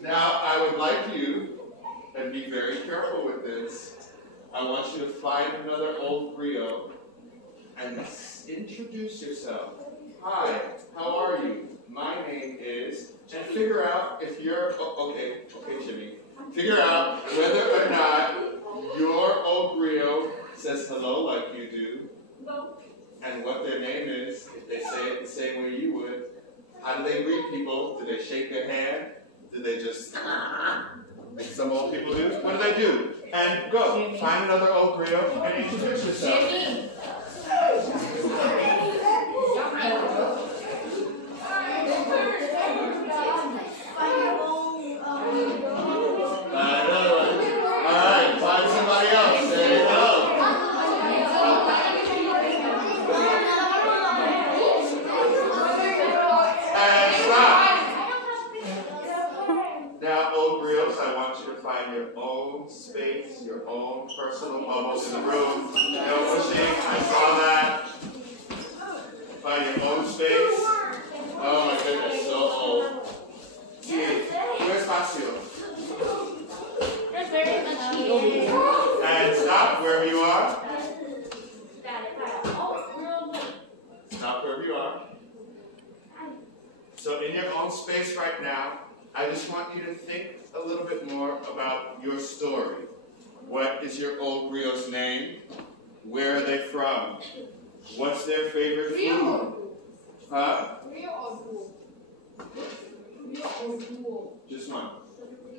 Now, I would like you, and be very careful with this, I want you to find another old griot and introduce yourself. Hi, how are you? My name is, and figure out if you're, okay, Jimmy. Figure out whether or not your old griot says hello like you do, and what their name is, if they say it the same way you would. How do they greet people? Do they shake their hand? Do they just, like some old people do? What do they do? And go, find another old griot and introduce yourself. Jimmy. Another one. All right, find somebody else. Say hello. And stop. Now, old griots, I want you to find your own space, your own personal bubbles in the room. No pushing. I saw that. Find your own space. Oh my goodness, so old. Sí, tu espacio. There's very much here. And stop wherever you are. Stop wherever you are. So in your own space right now, I just want you to think a little bit more about your story. What is your old griot's name? Where are they from? What's their favorite food? Huh? Just one.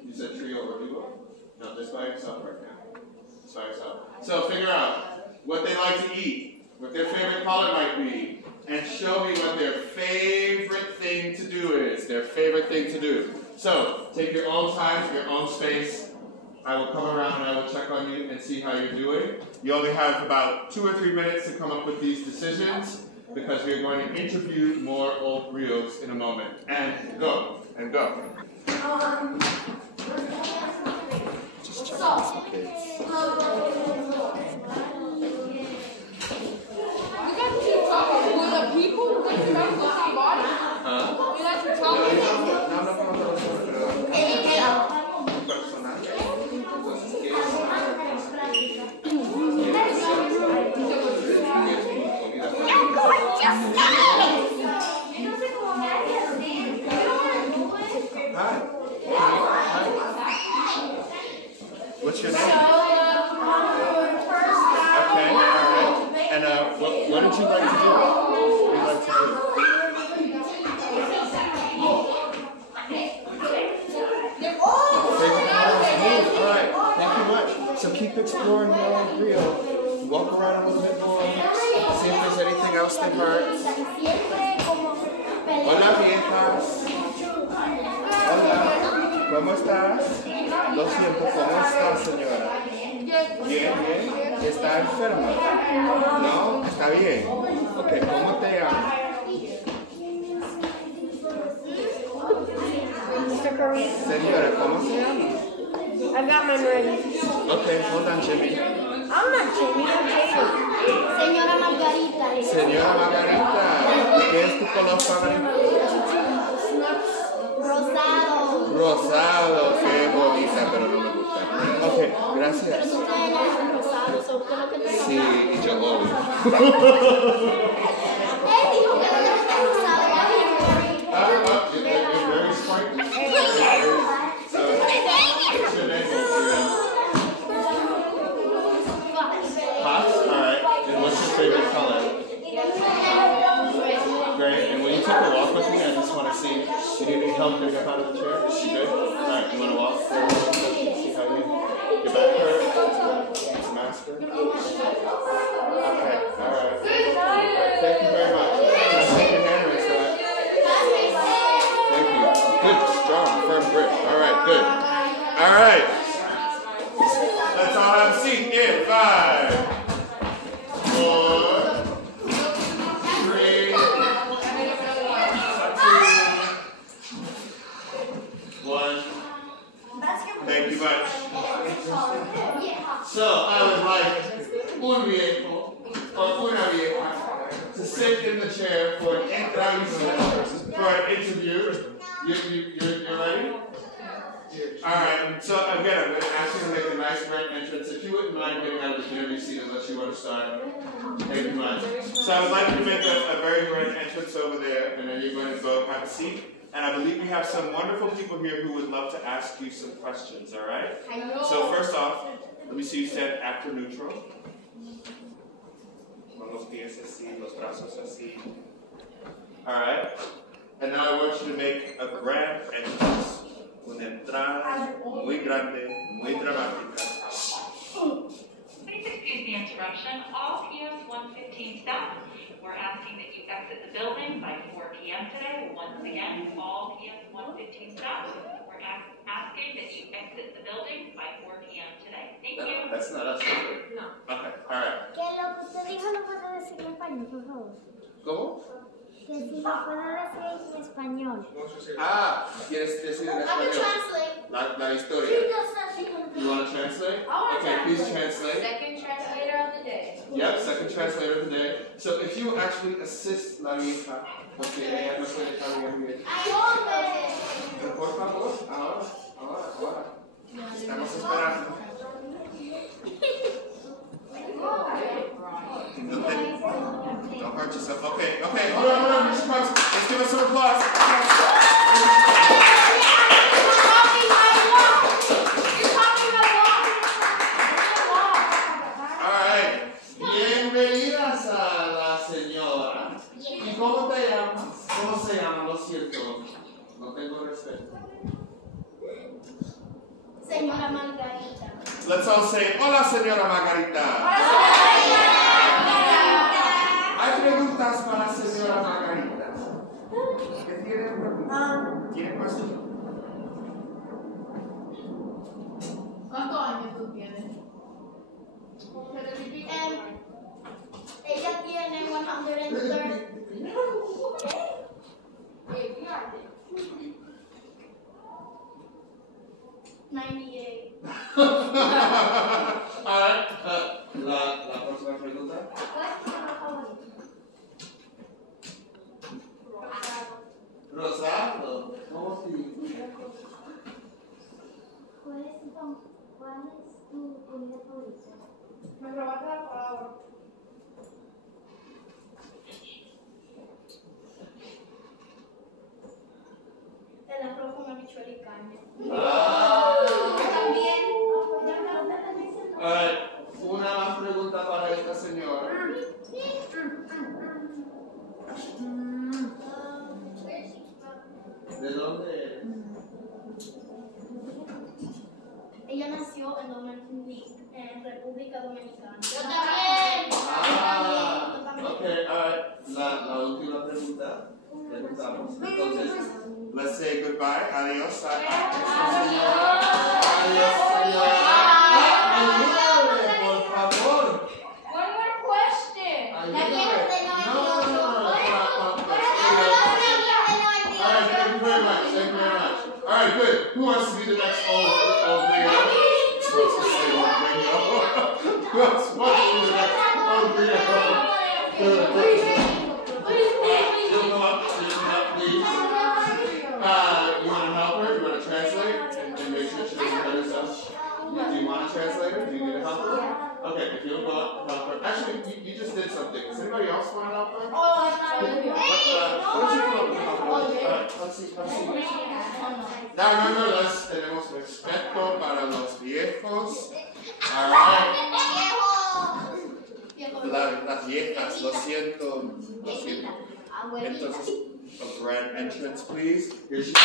You said trio or duo? No, just by yourself right now. Just by yourself. So figure out what they like to eat, what their favorite color might be, and show me what their favorite thing to do is. Their favorite thing to do. So take your own time, your own space. I will come around and I will check on you and see how you're doing. You only have about 2 or 3 minutes to come up with these decisions, because we are going to interview more old griots in a moment. And go. And go. Just check out some kids. We got to talk with the people. We got to talk with somebody. Huh? We got to talk with them. What's your name? Okay, all right. And what did you like to do? All right, thank you much. So keep exploring your own griot. Walk around a little bit more. See if there's anything else that hurts. Hola, viejas. Hola, ¿cómo estás? Lo siento, ¿cómo está, señora? Bien, bien. ¿Está enferma? No, está bien. Ok, ¿cómo te llamas? Señora, ¿cómo se llama? I got my ready. Okay, hold on, Jimmy. I'm not Jimmy, I'm Jacob. Señora Margarita. Señora Margarita, ¿qué es tu color favorito? Rosado. Rosado, qué bonita, pero no me gusta. Ok, gracias. Sí, y yo obvio. Él dijo que no le gusta rosado. You're very smart. So, what's your name? Pops? Alright. And what's your favorite color? Great. And when you take a walk with me, I just want to see, you need any help getting up out of the chair? Is she good? Alright, you want to walk? See how you get back her? Some master? Okay, alright. Thank you very much. Can I take your hand raise that? Thank you. Good, strong, firm grip. Alright, good. Alright. Let's all have a seat in 5, 4, 3, 2, 1. Thank you much. So I would like un viejo or una vieja to sit in the chair for an interview. You're ready? Alright, so again, I'm going to ask you to make a nice grand entrance. If you wouldn't mind getting out of the community seat unless you want to start. Thank you much. So I would like you to make a very grand entrance over there, and then you're going to go have a seat. And I believe we have some wonderful people here who would love to ask you some questions, alright? So first off, let me see you stand actor neutral. Con los pies así, los brazos así. Alright? And now I want you to make a grand entrance. Una entrada muy grande, muy dramática. Please excuse the interruption. All PS 115 staff, we're asking that you exit the building by 4 p.m. today. Once again, all PS 115 staff, we're asking that you exit the building by 4 p.m. today. Thank you. That's not us. No. Okay, alright. Que lo que usted dijo lo puede decir en español, por favor. ¿Cómo? Que si lo puede decir en español. Ah, ¿quieres decir en español? translate. La historia. You want to translate? Okay, please translate. Second translator of the day. Yep, second translator of the day. So if you actually assist la hija, porque ella no puede estar bien. Pero por favor, ahora. Estamos esperando. Don't hurt yourself. Okay, hold on, Mr. Cox. Let's give us some applause. Alright, bienvenidas a la señora. ¿Y cómo te llamas? ¿Cómo se llama? Lo siento, no tengo respeto. Señora Margarita. Let's all say, hola señora Margarita. Hay preguntas para la señora Margarita. ¿Qué tiene preguntas? ¿Tiene cuestiones? ¿Cuántos años tú tienes? Ella tiene 130. 98. Alright, la próxima pregunta. ¿Cuál es tu color favorito? Rosado. ¿Cómo se ¿Cuál es tu comida favorita? Me robaste la palabra. El arroz con habichuela y carne. También. Alright, una más pregunta para esta señora. ¿De dónde eres? Ella nació en República Dominicana. Yo también. Ok, alright. La última pregunta. Preguntamos. Entonces, let's say goodbye. Adiós a esta señora. Adiós, señora. Ayúdame, por favor. One more question. Ayúdame. No. Alright, thank you very much. Alright, good. Who wants to be the next old Leo? Who wants to say old Leo? Who else wants to be the next old Leo? You'll come up, please. You want to help her? You want to translate? And make sure she doesn't hurt herself? Do you want a translator? Do you need a helper? Okay, if you'll go up, help her. Actually, you just did something. Does anybody else want to help her? Why don't you come up and help her? Alright, let's see. Now remember, tenemos respeto para los viejos. Alright. Las viejas, lo siento. Entonces, a grand entrance, please. Here she comes.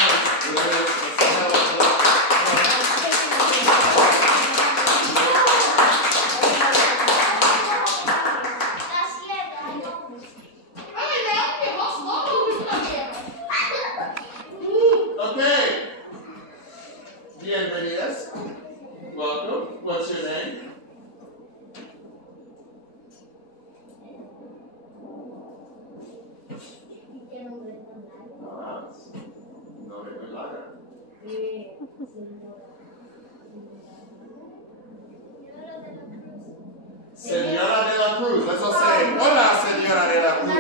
Okay. Bienvenidas. Welcome. What's your name? No me larga. Señora de la Cruz. Let's all say, hola, Señora de la Cruz.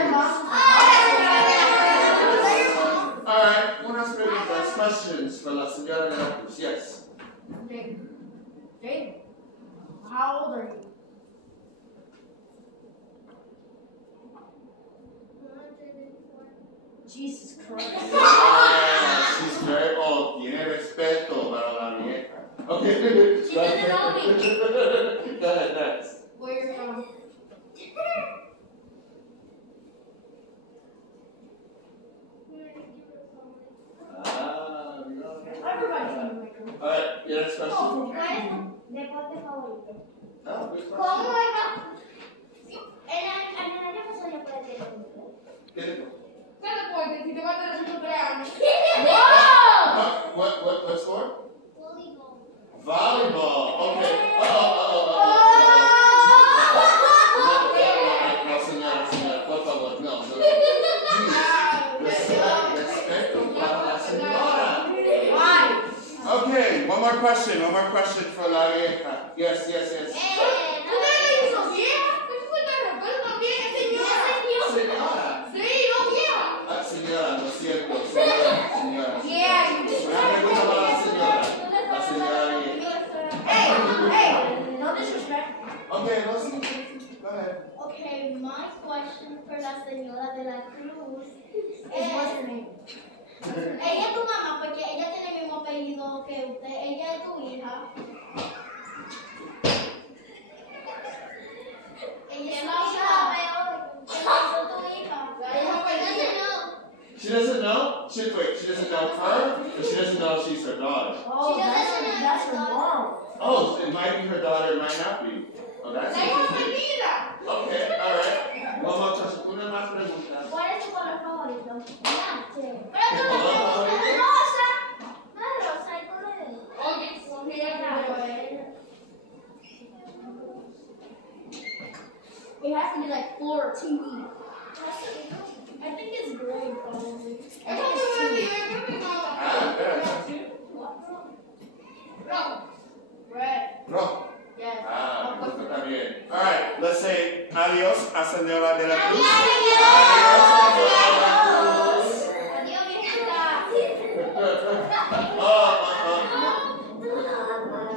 All right. Unas preguntas, questions for la señora de la Cruz? Yes. Jade, how old are you? Jesus Christ. Yeah, she's very old. Tiene respeto para la vieja. Okay. She doesn't know me. Go ahead, next. Where you're from? Everybody's on the microphone. Alright, your next question? ¿Cuál es tu deporte favorito? Oh, good ¿Cómo question. era? En el año pasado yo pude tener un deporte. ¿Qué dijo? ¿Qué deporte? Si te va a tener un cumpleaños. What sport? Voleibol. Volleyball. Okay. No, señora, por favor, no. Respeto para la señora. Why? Okay, one more question for la vieja. Yes. ¿Usted le hizo vieja? ¿Usted te respeto también, señora? Señora. Sí, no vieja. Señora, lo siento, señora. Yeah, you Una pregunta para la señora. La señora vieja. Hey, no disrespect. Okay, let's go ahead. Okay, my question for la señora de la Cruz What's her name? ella es tu mamá porque ella tiene el mismo apellido que usted, ella es tu hija. Ella es la hija peor, ella es tu hija. She doesn't know? She doesn't know her? Or she doesn't know she's her daughter? Oh, that's her mom. Oh, it might be her daughter, it might not be. Oh, that's La hija interesting. perdida. Okay, alright. One more question. Una más pregunta. ¿Cuál es tu color favorito? Blanco. ¿Qué color favorito? Rosa. No es rosa, el color es Oye, confía. It has to be like 4 or 2. I think it's gray probably. Es como que me creo que no. Ah, espera. No. Red. Rojo. Yes. Ah, me gusta también. Alright, let's say adios a señora de la Cruz. Adiós, viejita.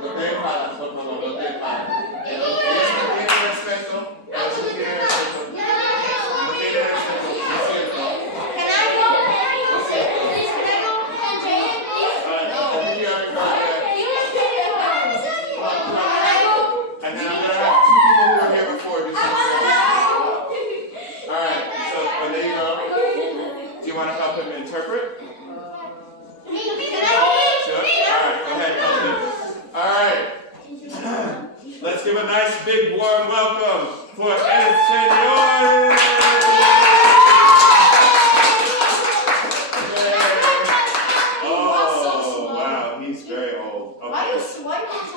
No te enfadas, por favor, no te enfadas. Ella no tiene respeto. Ella no tiene respeto. No tiene respeto. Lo siento. Can I go? Please, can I go? And Jaden, please. Alright, I think you already got that. And then I'm going to have 2 people who were here before do something. Alright, so, and there you go. Do you want to help him interpret? Sure? Alright, go ahead, help him. Alright. Let's give a nice big warm welcome for El Señor. Oh, wow, he's very old. Why you Okay. so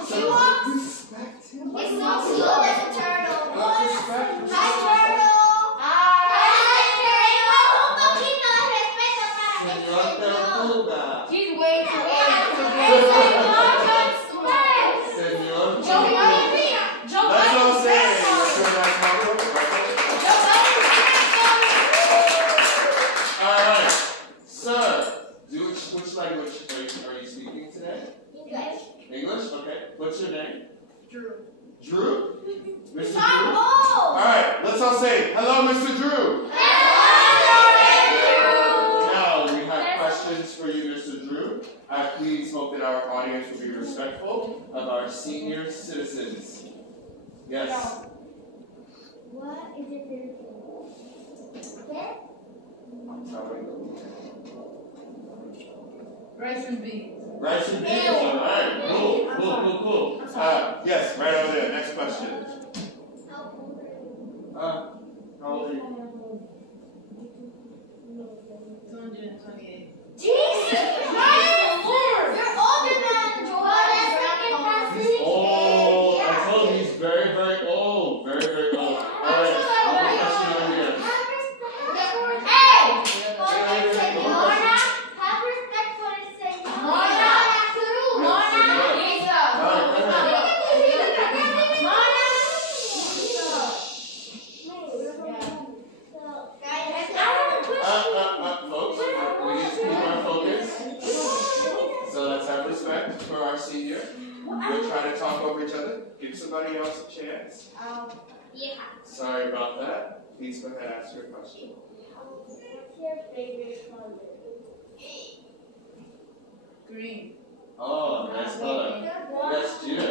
So, slow? respect him. It's so slow as a turtle. Respect. Hi, turtle. Hi, turtle. Un poquito de respeto para el Señor señor. Tortuga. She's way too old. El señor Johnson. Señor Joe Tortuga. Biden. Joe Let's all Biden. say it. Let's do a nice welcome. Alright. Sir, which language are you speaking today? English. English? Okay. What's your name? Drew. Drew? Mr. Drew? Oh. Alright, let's all say, hello, Mr. Drew. Hello. Now, we have questions for you, Mr. Drew. I please hope that our audience will be respectful of our senior citizens. Yes. What is your favorite food? Okay. Rice and beans. Rice and beans, alright. Cool. Yes, right over there. Next question. How old are you? 228. Jesus Christ! You're older than Joel. He's old. I told you he's very, very old. Very, very old. Alright, one more question over here. Hey! Señora, have respect for the señora. Mona. Folks, we need to senior. We'll try to talk over each other. Give somebody else a chance. Yeah. Sorry about that. Please go ahead and ask your question. What's your favorite color? Green. Oh, nice color. Yes, Gina.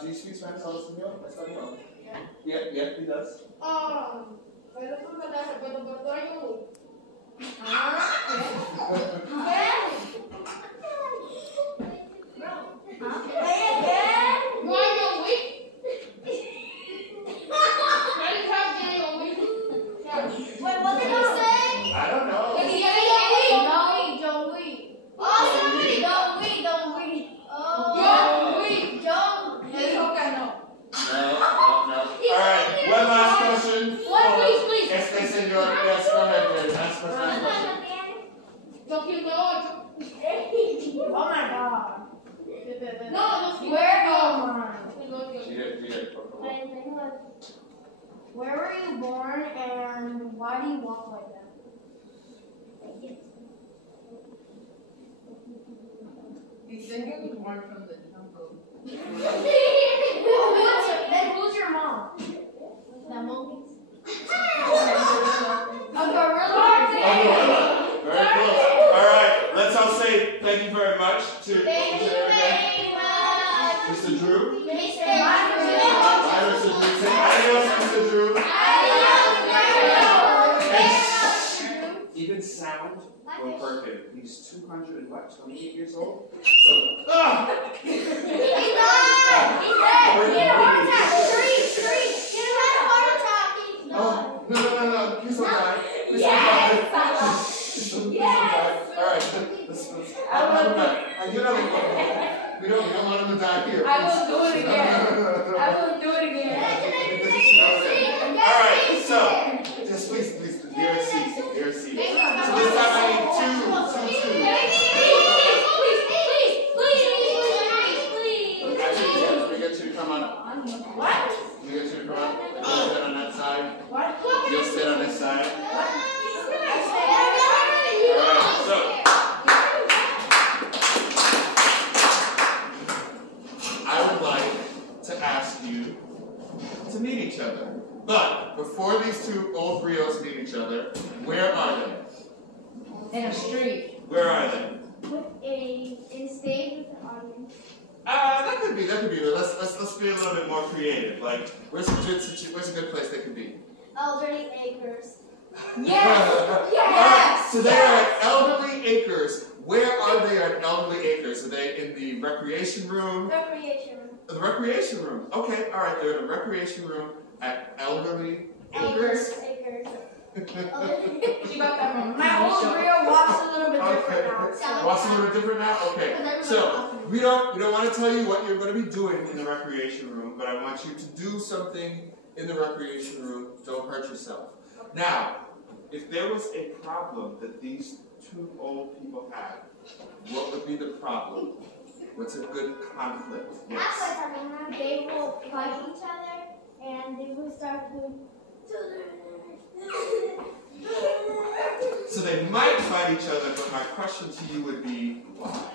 Do you speak Spanish, habla español? Español? Yeah, he does. Pero tú me das respeto, pero tú eres un... You are John Wick? Very proud of John Wick. Wait, what did you say? I don't know. John Wick. Oh, John Wick. It's okay, no. No. Alright, one last question. Please. Este señor, yes, go ahead, Gary. Ask my last question. Yo quiero 8. Oh my god. No. Where Gina, por favor. Where were you born and why do you walk like that? He said he was born from the jungle. Who's your mom? The monkeys. A gorilla. Very close. Alright, let's all say thank you very much to Thank you very much. Mr. Drew. Mr. Bye, Mr. Drew. Say adios, Mr. Drew. Even sound will hurt him. He's 228 years old. So, He's dead. He had a heart attack. Three. He had a heart attack. He's oh, no. He's alive. He's alive. Alright, let's have him back. You know, we don't want him to die here. I will do it again. No. I will do it again. Alright, so, just please, dear seats. So this time I need two. Actually, we get you to come on up. What? We get you to come up. You'll sit on that side. What? You'll sit on this side. Alright, so. I would like to ask you to meet each other. But before these two old grios meet each other, where are they? In a street. Where are they? In stage with the audience. That could be. Let's be a little bit more creative. Like, where's a good place they could be? Elderly Acres. Alright, so they are at Elderly Acres. Where are they at Elderly Acres? Are they in the recreation room? Recreation room. The recreation room. Okay, alright, they're in the recreation room at Elderly Acres. My old Rio walks a little bit different now. Walks a little different now? Okay. So, we don't want to tell you what you're going to be doing in the recreation room, but I want you to do something in the recreation room. Don't hurt yourself. Now, if there was a problem that these two old people had, what would be the problem? What's a good conflict? Yes. They will fight each other and they will start doing. So they might fight each other, but my question to you would be, why?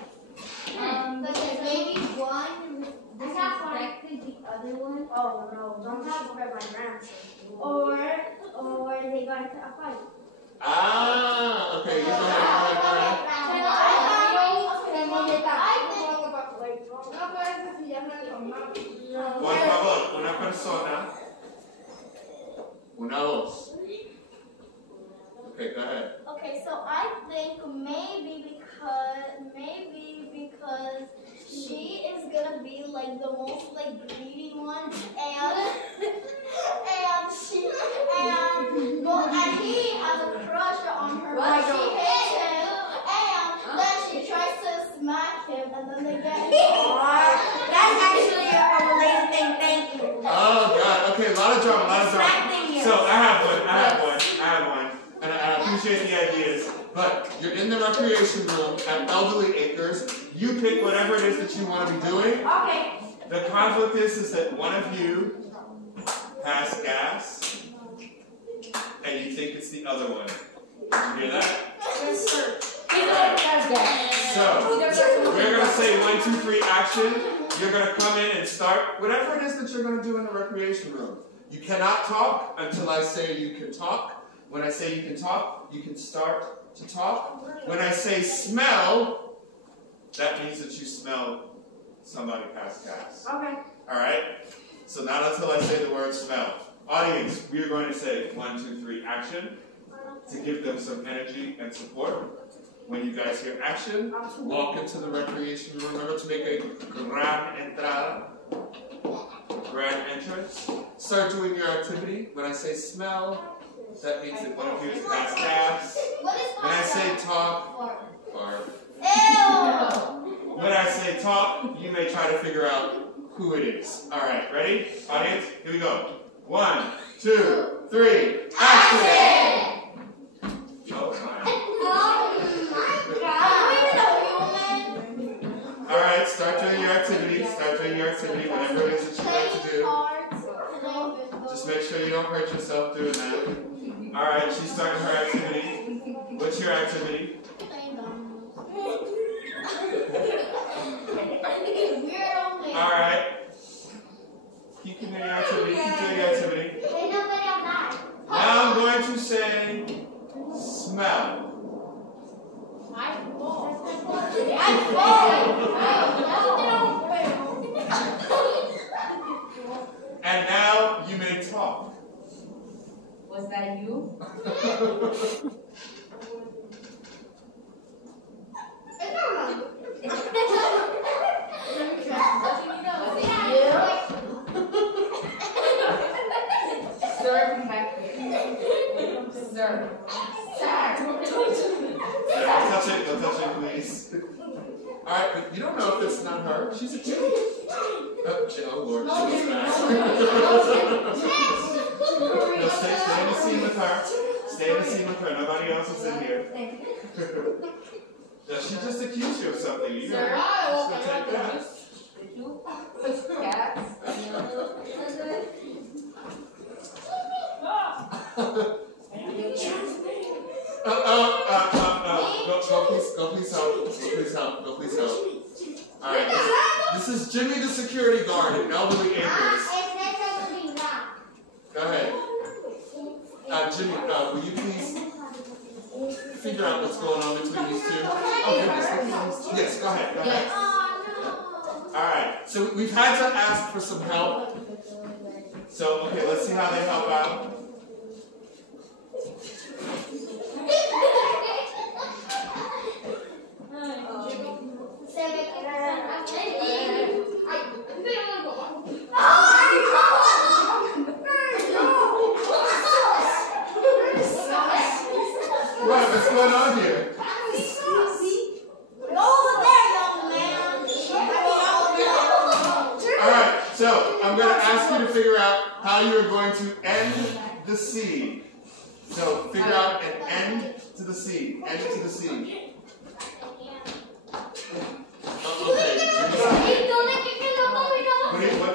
Because maybe one disrespected the other one. Oh no, don't disrespect my grandson. Or they got into a fight. Ah, okay, you go ahead. Por favor, una persona. Una voz. Okay, go ahead. Okay, so I think maybe because she is gonna be like the most like greedy one, and he has a crush on her, but she hates him, and then she tries to smack him, and then they get. That's actually a related thing. Thank you. Oh God. Okay, a lot of drama. So I have one. And I appreciate the ideas. But you're in the recreation room at Elderly Acres. You pick whatever it is that you want to be doing. Okay. The conflict is that one of you has gas, and you think it's the other one. Did you hear that? Yes, sir. So, say 1, 2, 3, action, you're going to come in and start whatever it is that you're going to do in the recreation room. You cannot talk until I say you can talk. When I say you can talk, you can start to talk. When I say smell, that means that you smell somebody past gas. Okay. All right? So not until I say the word smell. Audience, we are going to say 1, 2, 3, action to give them some energy and support. When you guys hear action, walk into the recreation room. Remember to make a gran entrada, grand entrance. Start doing your activity. When I say smell, that means that one of you is past gas. When I say talk, fart. When I say talk, you may try to figure out who it is. All right, ready? Audience, here we go. 1, 2, 3, action! Oh my. All right, start doing your activity. Start doing your activity, whatever it is that you like to do. Just make sure you don't hurt yourself doing that. All right, she's starting her activity. What's your activity? All right. Keep doing your activity. Keep doing your activity. Now I'm going to say smell. And now you may talk. Was that you? Sir, come back here. Sir. Don't touch it, please. Alright, but you don't know if it's not her. She's a kid. Oh Lord, she was back. No, stay in the scene with her. Stay in the scene with her. Nobody else is in here. Does she just accuse you of something? You Sir, just gonna take that. Go please help. Alright, this is Jimmy the security guard at Elderly Acres. Go ahead. Jimmy, will you please figure out what's going on between these two? Oh, goodness. Yes, go ahead. Alright, so we've had to ask for some help. So, okay, let's see how they help out. What's going on here? Alright, so I'm going to ask you to figure out how you're going to end the seed. So figure out an end to the seed. End to the seed.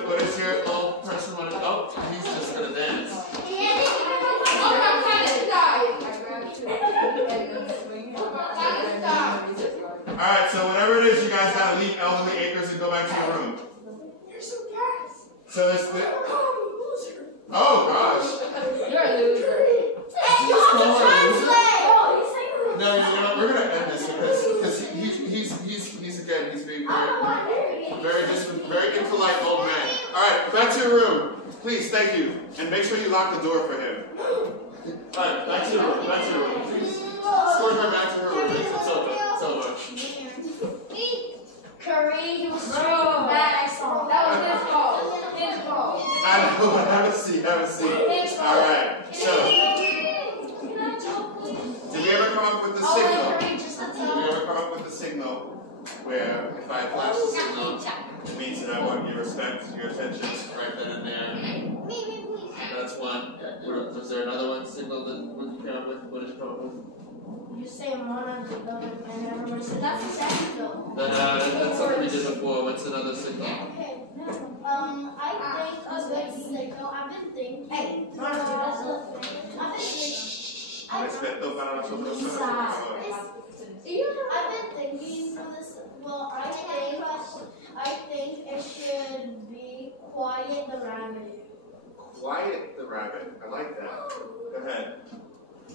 What is your old person want to? Oh, he's just going to dance. Alright, so whatever it is, you guys gotta leave Elderly Acres and go back to your room. So there's the... Oh gosh. You're a loser. No, we're gonna end this because he's again, he's being very impolite old man. Alright, back to your room. Please, thank you. And make sure you lock the door for him. Alright, back to your room, please. Escort her back to her room. It's over. Curry, he was so bad, I saw. That was his fault. His fault. I know, have a seat. Alright, so. Did we ever come up with the signal? Where if I flash the signal, it means that I want your respect, your attention right then and there. That's one. Was there another one signal that you came up with? What did you come up with? You say mono, and everybody said that's a second though. That's something we did before. What's another signal? Okay. I think a good signal. I've been thinking. Hey, Respeto para nosotros. I've been thinking for this. Well, I think quiet the rabbit. I like that. Go ahead.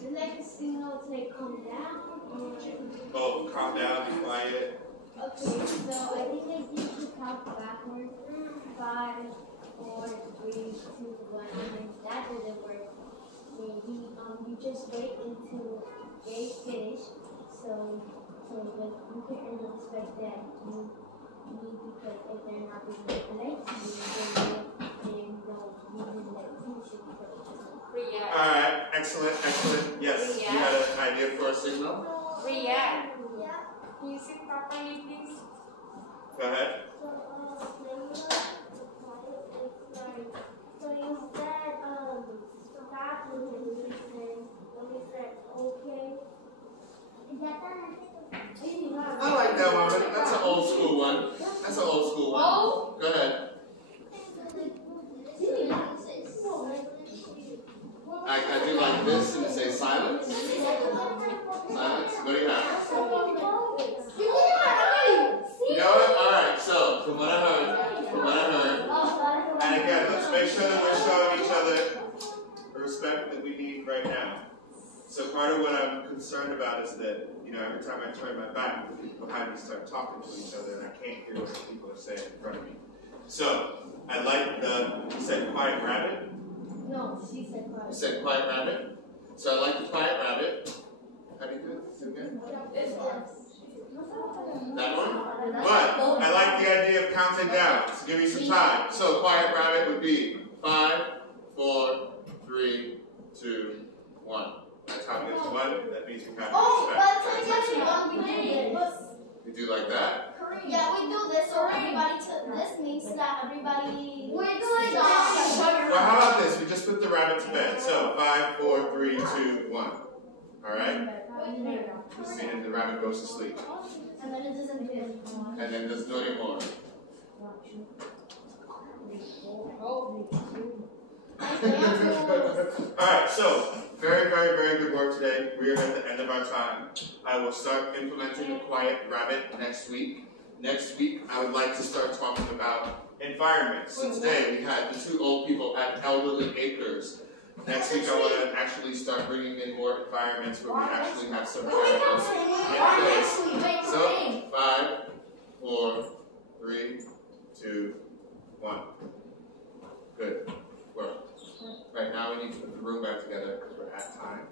The next signal say calm down. Oh, calm down, be quiet. Okay, so I think I need to count backwards. 5, 4, 3, 2, 1. And if that doesn't work, maybe you just wait until they finish. So but you can expect that you need, because if they're not being polite to you, then they'll be like teach you. Alright, excellent, excellent. Yes, you had an idea for a signal? Riyadh. Can you sing properly, please? Go ahead. So you said stop when you said okay. Is that done? I like that one. That's an old school one. That's an old school one. Oh. Go ahead. I do like this and say silence. Silence. What do you have? You know what? Alright, so from what I heard, and again, let's make sure that we're showing each other the respect that we need right now. So part of what I'm concerned about is that, every time I turn my back, the people behind me start talking to each other, and I can't hear what the people are saying in front of me. So, I like you said quiet rabbit? No, she said quiet. You said quiet rabbit? So I like the quiet rabbit. How do you do it? Do it again? This one. That one? But I like the idea of counting down. So give me some time. So quiet rabbit would be 5, 4, 3, 2, 1. That's how it is. 1. That means we have Oh, but respect. we do this. You do like that? Yeah, we do this so everybody this means that everybody. We're doing that. Well, how about this? We just put the rabbit to bed. So 5, 4, 3, 2, 1. Alright? And the rabbit goes to sleep. And then it doesn't do it. And then doesn't do anymore. Alright, so very, very, very good work today. We are at the end of our time. I will start implementing the quiet rabbit next week. Next week, I would like to start talking about environments. So today we had the 2 old people at Elderly Acres. Next week, I want to actually start bringing in more environments where we actually have some characters in place. So 5, 4, 3, 2, 1. Good work. Right now, we need to put the room back together because we're at time.